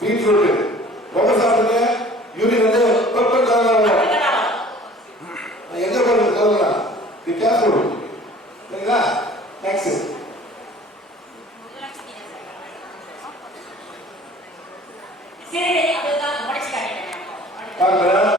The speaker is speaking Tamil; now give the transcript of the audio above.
பீட்ரூட் ரொம்ப சாப்பிடுங்க. யூரின் வந்து பர்பிள் கலர்ல வரும். எங்க போறது கலர்ல பி கேர்ஃபுல். சரிங்களா? நெக்ஸ்ட் சரி